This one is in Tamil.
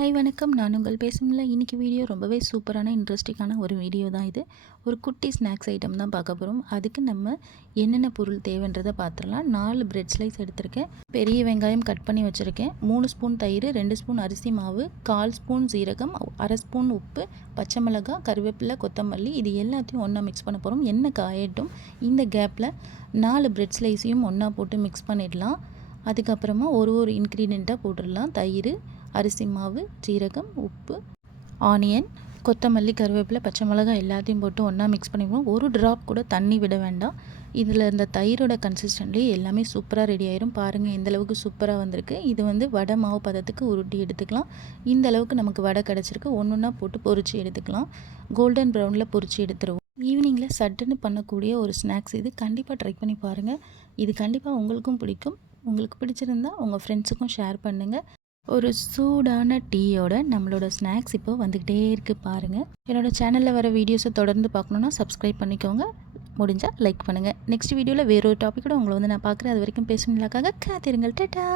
ஹாய் வணக்கம். நான் உங்கள் பேசும்ல இன்றைக்கி வீடியோ ரொம்பவே சூப்பரான இன்ட்ரெஸ்டிங்கான ஒரு வீடியோ தான் இது. ஒரு குட்டி ஸ்நாக்ஸ் ஐட்டம் தான் பார்க்க போகிறோம். அதுக்கு நம்ம என்னென்ன பொருள் தேவைன்றதை பார்த்துடலாம். 4 பிரெட் ஸ்லைஸ் எடுத்திருக்கேன், பெரிய வெங்காயம் கட் பண்ணி வச்சுருக்கேன், 3 ஸ்பூன் தயிர், 2 ஸ்பூன் அரிசி மாவு, 1/4 ஸ்பூன் சீரகம், 1/2 ஸ்பூன் உப்பு, பச்சை மிளகாய், கருவேப்பிலை, கொத்தமல்லி, இது எல்லாத்தையும் ஒன்றா மிக்ஸ் பண்ண போகிறோம். எண்ணெய் காயட்டும். இந்த கேப்பில் 4 பிரெட் ஸ்லைஸையும் ஒன்றா போட்டு மிக்ஸ் பண்ணிடலாம். அதுக்கப்புறமா ஒரு இன்க்ரீடியண்ட்டாக போட்டுடலாம். தயிர், அரிசி மாவு, சீரகம், உப்பு, ஆனியன், கொத்தமல்லி, கருவேப்பிலை, பச்சை மிளகாய் எல்லாத்தையும் போட்டு ஒன்றா மிக்ஸ் பண்ணிடுவோம். ஒரு ட்ராப் கூட தண்ணி விட வேண்டாம். இதில் இந்த தயிரோட கன்சிஸ்டன்ட்லி எல்லாமே சூப்பராக ரெடி ஆயிரும். பாருங்கள் இந்தளவுக்கு சூப்பராக வந்திருக்கு. இது வடை மாவு பதத்துக்கு உருட்டி எடுத்துக்கலாம். இந்த அளவுக்கு நமக்கு வடை கிடச்சிருக்கு. ஒன்று ஒன்றா போட்டு பொரித்து எடுத்துக்கலாம். கோல்டன் ப்ரௌனில் பொரித்து எடுத்துருவோம். ஈவினிங்கில் சட்டுன்னு பண்ணக்கூடிய ஒரு ஸ்நாக்ஸ் இது. கண்டிப்பாக ட்ரை பண்ணி பாருங்கள். இது கண்டிப்பாக உங்களுக்கும் பிடிக்கும். உங்களுக்கு பிடிச்சிருந்தா உங்கள் ஃப்ரெண்ட்ஸுக்கும் ஷேர் பண்ணுங்கள். ஒரு சூடான டீயோட நம்மளோட ஸ்நாக்ஸ் இப்போ வந்துக்கிட்டே இருக்குது பாருங்கள். என்னோடய சேனலில் வர வீடியோஸை தொடர்ந்து பார்க்கணுன்னா சப்ஸ்கிரைப் பண்ணிக்கோங்க. முடிஞ்சால் லைக் பண்ணுங்கள். நெக்ஸ்ட் வீடியோவில் வேறொரு டாப்பிக்கோட உங்களை நான் பார்க்குறேன். அது வரைக்கும் பேசுனதுக்காக காத்திருங்கள். டாடா.